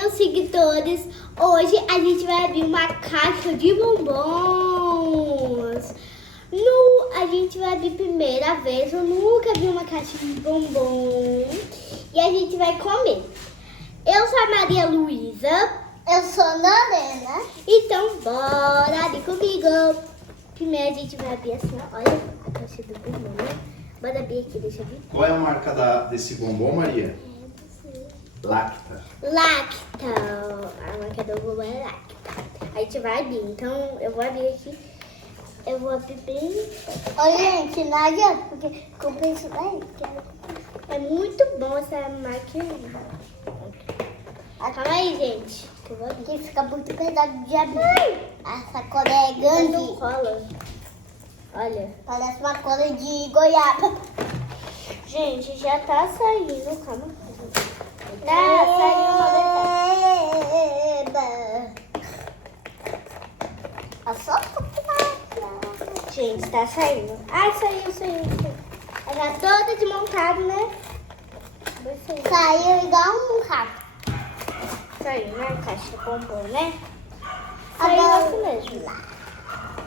meus seguidores. Hoje a gente vai abrir uma caixa de bombons. A gente vai abrir primeira vez. Eu nunca vi uma caixa de bombom. E a gente vai comer. Eu sou a Maria Luísa. Eu sou a Lorena. Então bora ali comigo. Primeiro a gente vai abrir assim, ó. Olha a caixa do bombom, né? Bora abrir aqui, deixa eu ver. Qual é a marca desse bombom, Maria? Lacta. Lacta. A marca do bombom é Lacta. A gente vai abrir. Então eu vou abrir aqui. Eu vou abrir bem. Olha, gente, não adianta, porque comprei isso daí. É muito bom essa máquina. Calma aí, gente. Que eu vou abrir. Porque fica muito pesado de abrir. A sacola é Mas grande. não cola. Olha. Parece uma cola de goiaba. Gente, já tá saindo. Calma. Tá saindo uma metade. É só Gente, tá saindo. Ai, saiu. Ela já toda desmontada, né? Vai sair. Saiu igual um rato. Saiu, né? Caixa de bombom, né? Agora- Saiu assim mesmo.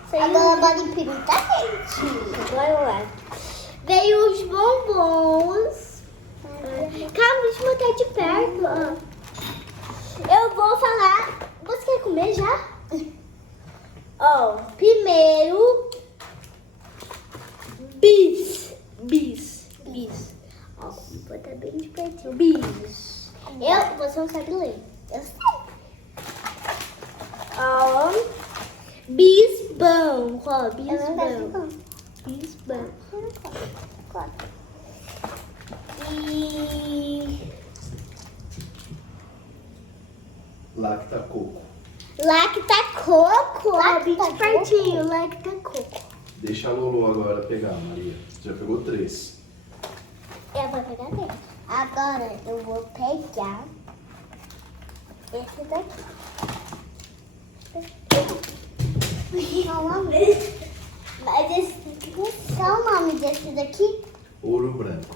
Saiu. Agora bora imprimir, gente. Bora lá. Veio os bombons. Calma, deixa eu botar de perto. Ó. Eu vou falar. Você quer comer já? Ó, primeiro. Bis. Ó, vou botar bem de pertinho. Bis. Você não sabe ler. Eu sei. Ó. Bisbão. Ó, Eu não sei bisbão. Bisbão. E Lacta coco. Lacta coco. Lacta Bem de pertinho. Lacta coco. Deixa a Lolo agora pegar, Maria. Você já pegou 3. Eu vou pegar dentro. Agora eu vou pegar Esse daqui. Calma, mas qual o nome desse daqui? Ouro branco.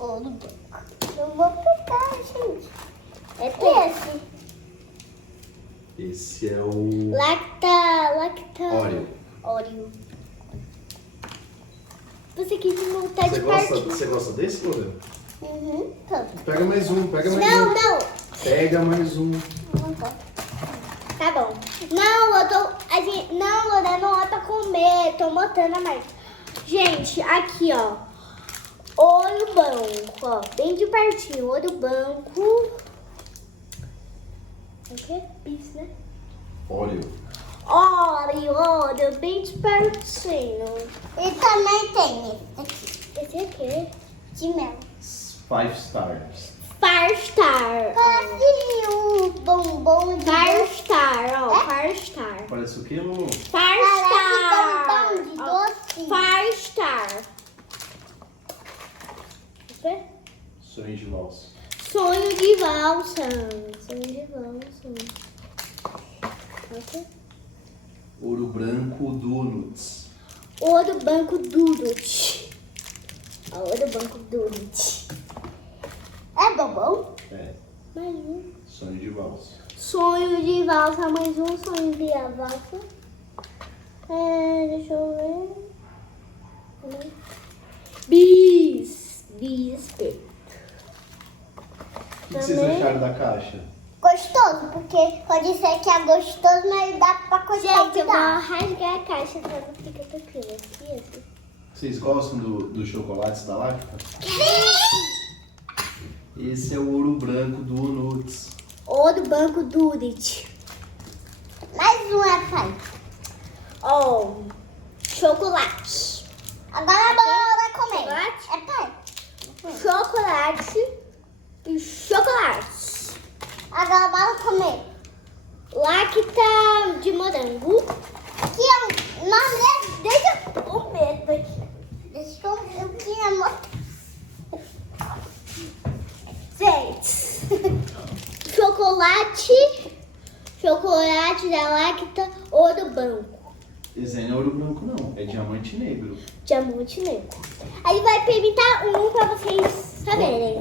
Ouro branco. Eu vou pegar, gente. É Esse. Esse é o Lacta. Oreo. Você quis montar de pertinho. Você gosta desse, Lorena? Tá. Pega mais um, pega mais Não. um. Pega mais um. Tá bom. Não, não, Lorena, não é pra comer. Tô botando a mais. Gente, aqui, ó. Olho branco, ó. Bem de pertinho. Olho branco. O quê? Isso, né? Oreo. Olho, bem de pertinho. E também tem esse aqui, Esse aqui. de mel. 5 stars. Farstar. Parece um bombom de Farstar, ó. É? Farstar. Parece o quê, Lolo? Farstar. Parece bombom de Ó, doce. Farstar. Quê? Sonho de valsa. Sonho de valsa. Ok. Ouro branco donuts. Ouro banco Dudut. Ouro banco Dudut. É bombom? É, Mais um. sonho de valsa. Sonho de valsa. Mais um sonho de valsa. Deixa eu ver. Bis preto. O que vocês Também. acharam da caixa? Gostoso, porque pode ser que é gostoso, mas dá pra cortar. Gente, eu vou rasgar a caixa pra não ficar tranquilo. Aqui, assim. Vocês gostam dos chocolates da Lacta? Esse é o ouro branco do Nuts. Ouro banco Dudut. Mais um é pai. Ó, chocolate. Agora bora comer. Chocolate? É pai. Chocolate e chocolate. Agora bora comer. Lacta de morango. Aqui é um... Não, deixa o medo aqui. Deixa eu queria mostrar. Gente, chocolate da Lacta ouro branco. Esse aí não é ouro branco, não. É diamante negro. Diamante negro. Aí vai perguntar um pra vocês saberem.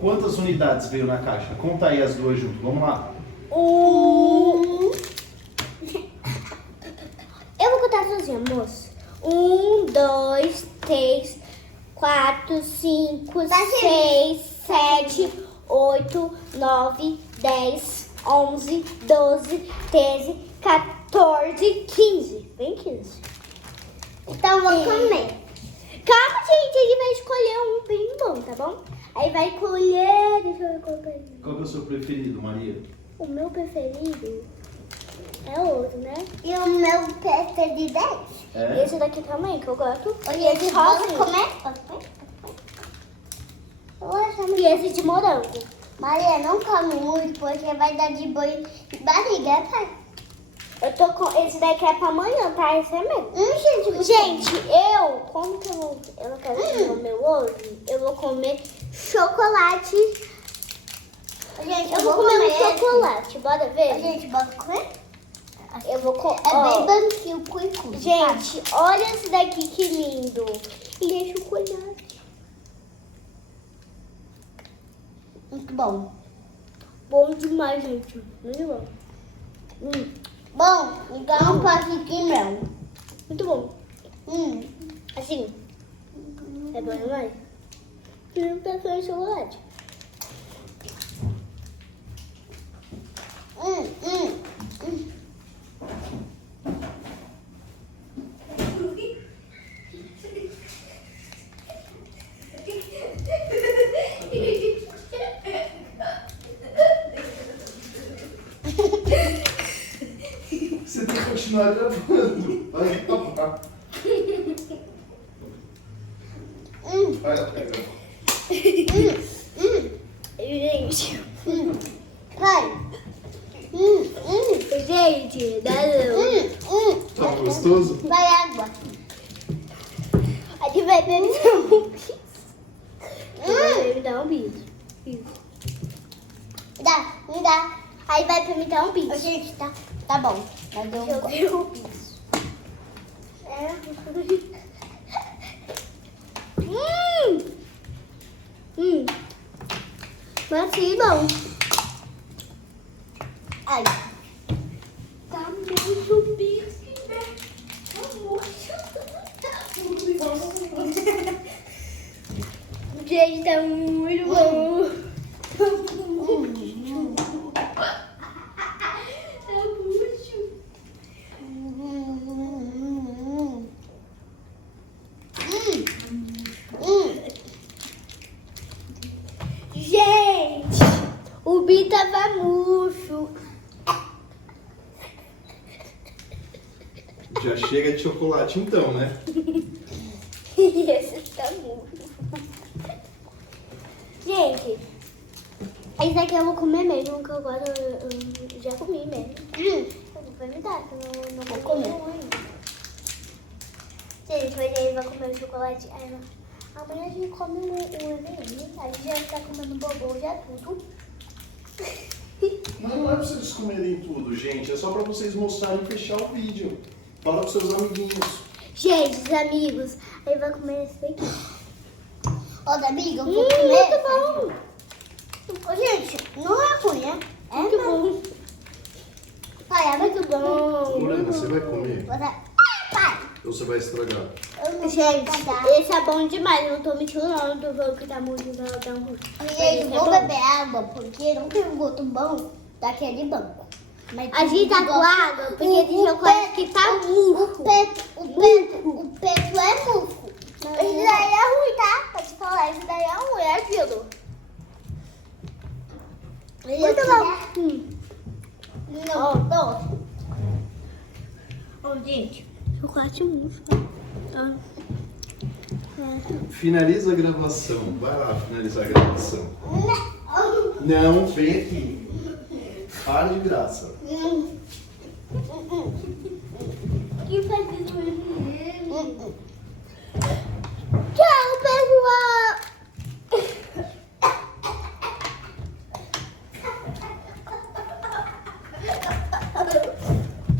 Quantas unidades veio na caixa? Conta aí as duas junto. Vamos lá. Eu vou contar sozinha, moço. 1, 2, 3, 4, 5, 6, 7, 8, 9, 10, 11, 12, 13, 14, 15. Vem 15. Então vou comer. Calma, gente. Ele vai escolher um bem bom, tá bom? Aí vai escolher... Deixa eu ver qual que é. Qual que é o seu preferido, Maria? O meu preferido é outro, né? E o meu preferido é esse. E É? esse daqui também, que eu gosto. Olha, E esse rosa. vamos comer? Pode comer? Eu acho E esse de morango. Maria, não come muito porque vai dar de boi de barriga, pai. Eu tô com... Esse daqui é pra amanhã, tá? Esse é meu. Gente, Gente, como que eu não quero comer hoje, eu vou comer chocolate. gente, Eu vou comer um chocolate, bora ver? Gente, bora comer? Eu vou comer. É bem banquinho, cuicu. Gente, olha esse daqui que lindo. Ele é chocolate. Muito bom. Bom demais, gente. Muito bom. Bom, então um pouquinho não. Muito bom. Assim. É bom demais. Eu não prefiro chocolate. Você tem que continuar gravando. Vai tapar. Vai, pega. Gente. Pai. Gente, dá não. Tá gostoso? Vai água. A gente vai beber um bis. Vai dar um bis. Me dá. Aí vai pra me dar um bis. Gente, tá bom. Mas eu Eu gosto. quero um bis. Mas sim, bom. Ai. Tá muito bis, né? Gente, tá muito bom. Tá muito. Gente, o Bi tava murcho. Já chega de chocolate então, né? E esse tá murcho. Gente, esse daqui eu vou comer mesmo, que eu gosto, eu já comi mesmo. Eu vou vomitar, que eu não vou comer ainda. Gente, hoje ele vai comer o chocolate. Amanhã a gente come um M&M, a gente já tá comendo bombom, já tudo. Mas não é pra vocês comerem tudo, gente. É só pra vocês mostrarem e fechar o vídeo. Fala pros seus amiguinhos. Gente, os amigos, ele vai comer esse daqui. Ô, amiga, eu vou comer. Muito bom. Ô, gente, não é ruim, né? É Muito bom. Pai, é muito Muito bom. Lorena, você vai comer? Pai, Ou você vai estragar? eu não Gente, vou dar. esse é bom demais. Eu não tô mentindo, não. Não tô falando que tá muito não, tá ruim. Gente, Esse vou é bom. beber água porque não tem um gosto bom daquele banco. Mas A gente tá com água porque esse chocolate que tá murcho. O peito é murcho. Esse daí é ruim, tá? Pra te falar, esse daí é ruim, é aquilo. Muito bom. Não, Ó, gente, chocolate murcho. Finaliza a gravação. Vai lá finalizar a gravação. Não, vem aqui. Para de graça. Que faz isso mesmo?